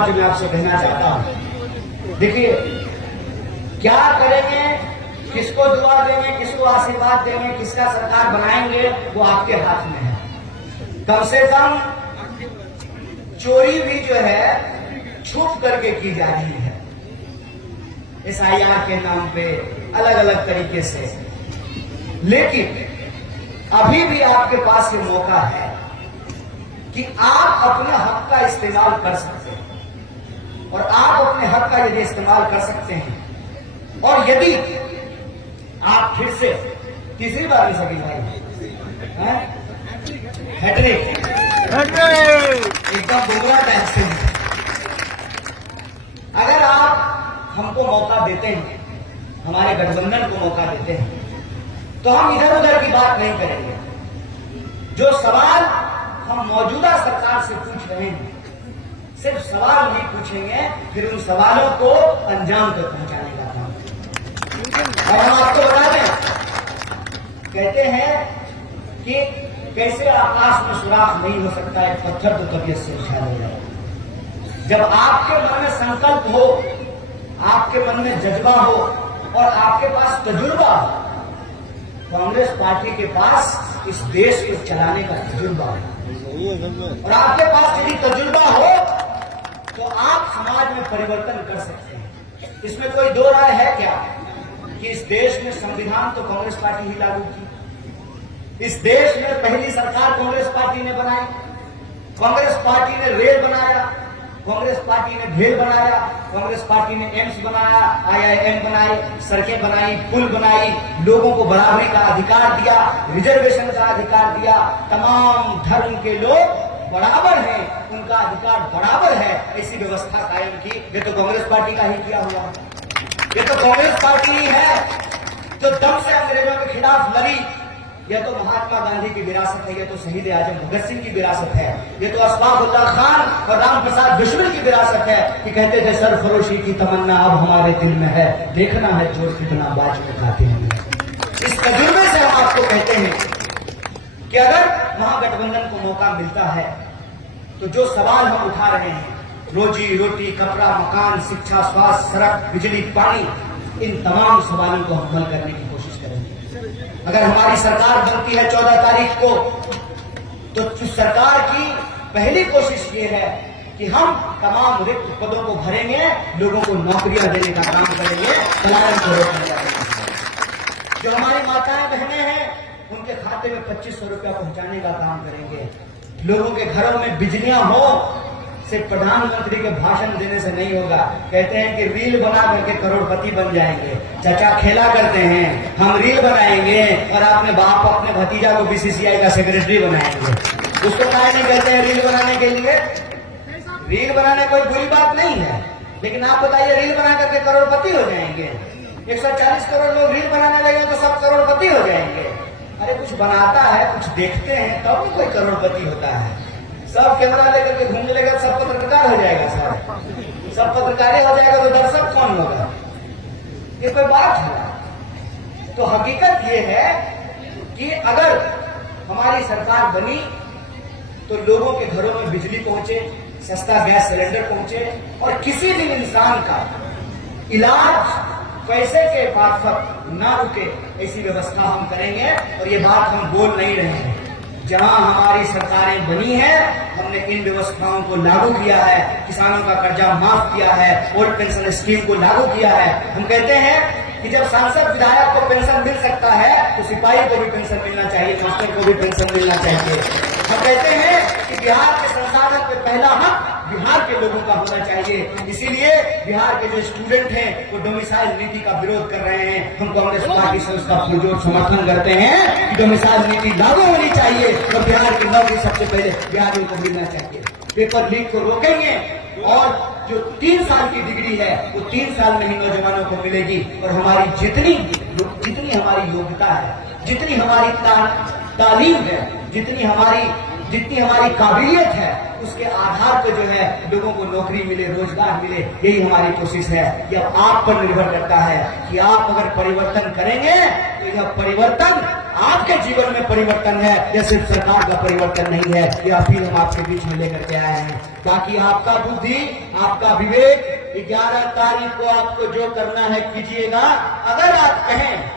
बात जो मैं आपसे कहना चाहता हूं, देखिए क्या करेंगे, किसको दुआ देंगे, किसको आशीर्वाद देंगे, किसका सरकार बनाएंगे, वो आपके हाथ में है। कम से कम चोरी भी जो है छुप करके की जा रही है, SIR के नाम पे अलग अलग तरीके से। लेकिन अभी भी आपके पास ये मौका है कि आप अपने हक का इस्तेमाल कर सकते हैं, और आप अपने हक का यदि इस्तेमाल कर सकते हैं, और यदि आप फिर से तीसरी बार भी सभी भाई हैट्रिक एकदम बुमराह टाइप से, अगर आप हमको मौका देते हैं, हमारे गठबंधन को मौका देते हैं, तो हम इधर उधर की बात नहीं करेंगे। जो सवाल हम मौजूदा सरकार से पूछ रहे हैं, सिर्फ सवाल नहीं पूछेंगे, फिर उन सवालों को अंजाम तक पहुंचाने का काम। और हम आपको बता दें, कहते हैं कि कैसे आकाश में सुराख नहीं हो सकता एक पत्थर तो तबीयत से उछाल हो जाए। जब आपके मन में संकल्प हो, आपके मन में जज्बा हो और आपके पास तजुर्बा हो, कांग्रेस पार्टी के पास इस देश को चलाने का तजुर्बा है, और आपके पास यदि तजुर्बा हो तो आप समाज में परिवर्तन कर सकते हैं। इसमें कोई दो राय है क्या कि इस देश में संविधान तो कांग्रेस पार्टी ही लागू की, इस देश में पहली सरकार कांग्रेस पार्टी ने बनाई, कांग्रेस पार्टी ने रेल बनाया, कांग्रेस पार्टी ने भेल बनाया, कांग्रेस पार्टी ने एम्स बनाया, IIM बनाई, सड़कें बनाई, पुल बनाई, लोगों को बराबरी का अधिकार दिया, रिजर्वेशन का अधिकार दिया, तमाम धर्म के लोग बराबर हैं, उनका अधिकार बराबर है, ऐसी व्यवस्था कायम की। ये तो कांग्रेस पार्टी का ही किया हुआ है, ये तो कांग्रेस पार्टी ही है जो दम से अंग्रेजों के खिलाफ लड़ी। यह तो महात्मा गांधी की विरासत है, यह तो शहीद आजम भगत सिंह की विरासत है, यह तो अशफाकुल्लाह खान और राम प्रसाद बिस्मिल की विरासत है कि कहते थे सरफरोशी की तमन्ना अब हमारे दिल में है, देखना है जोर कितना बाज में खाते हैं। इस तजुर्बे से हम आपको कहते हैं कि अगर महागठबंधन को मौका मिलता है तो जो सवाल हम उठा रहे हैं, रोजी रोटी, कपड़ा, मकान, शिक्षा, स्वास्थ्य, सड़क, बिजली, पानी, इन तमाम सवालों को हम हल करने की कोशिश करेंगे। अगर हमारी सरकार बनती है 14 तारीख को, तो सरकार की पहली कोशिश ये है कि हम तमाम रिक्त पदों को भरेंगे, लोगों को नौकरियां देने का काम करेंगे, पलायन को रोकने का काम करेंगे। जो हमारी माताएं बहनें हैं, उनके खाते में 2500 रुपया पहुंचाने का काम करेंगे। लोगों के घरों में बिजलियां हो, सिर्फ प्रधानमंत्री के भाषण देने से नहीं होगा। कहते हैं कि रील बना करके करोड़पति बन जाएंगे। चाचा खेला करते हैं, हम रील बनाएंगे और अपने बाप अपने भतीजा को BCCI का सेक्रेटरी बनाएंगे। उसको क्या नहीं कहते हैं रील बनाने के लिए? रील बनाने कोई बुरी बात नहीं है, लेकिन आप बताइए रील बना करके करोड़पति हो जाएंगे? 140 करोड़ लोग रील बनाने लगे तो सब करोड़पति हो जाएंगे? अरे कुछ बनाता है, कुछ देखते हैं, तब भी कोई करोड़पति होता है। सब कैमरा लेकर के घूमने लगे, सब पत्रकार हो जाएगा, सब पत्रकारें हो जाएगा, तो दर्शक कौन होगा? ये कोई बात है? तो हकीकत ये है कि अगर हमारी सरकार बनी तो लोगों के घरों में बिजली पहुंचे, सस्ता गैस सिलेंडर पहुंचे, और किसी भी इंसान का इलाज पैसे के मार्फत ना रुके, ऐसी व्यवस्था हम करेंगे। और ये बात हम बोल नहीं रहे हैं, जहां हमारी सरकारें बनी है, हमने इन व्यवस्थाओं को लागू किया है। किसानों का कर्जा माफ किया है, ओल्ड पेंशन स्कीम को लागू किया है। हम कहते हैं कि जब सांसद विधायक को पेंशन मिल सकता है तो सिपाही को भी पेंशन मिलना चाहिए, मास्टर को भी पेंशन मिलना चाहिए। हम कहते हैं कि बिहार के संसाधन पे पहला हक बिहार के लोगों का होना चाहिए। इसीलिए बिहार के जो स्टूडेंट हैं वो डोमिसाइल नीति का विरोध कर रहे हैं। हम कांग्रेस पार्टी से उसका पुरजोर समर्थन करते हैं कि डोमिसाइल नीति लागू होनी चाहिए और बिहार की नौकरी सबसे पहले बिहारियों को मिलना चाहिए। पेपर लीक को रोकेंगे और जो 3 साल की डिग्री है वो 3 साल में ही नौजवानों को मिलेगी। और हमारी जितनी हमारी योग्यता है, जितनी हमारी तालीम है, जितनी हमारी काबिलियत है, उसके आधार पर जो है लोगों को नौकरी मिले, रोजगार मिले, यही हमारी कोशिश है। यह आप पर निर्भर करता है कि आप अगर परिवर्तन करेंगे तो यह परिवर्तन आपके जीवन में परिवर्तन है, यह सिर्फ सरकार का परिवर्तन नहीं है। यह अपील हम आपके बीच में लेकर के आए हैं। बाकी आपका बुद्धि, आपका विवेक, 11 तारीख को आपको जो करना है कीजिएगा। अगर आप कहें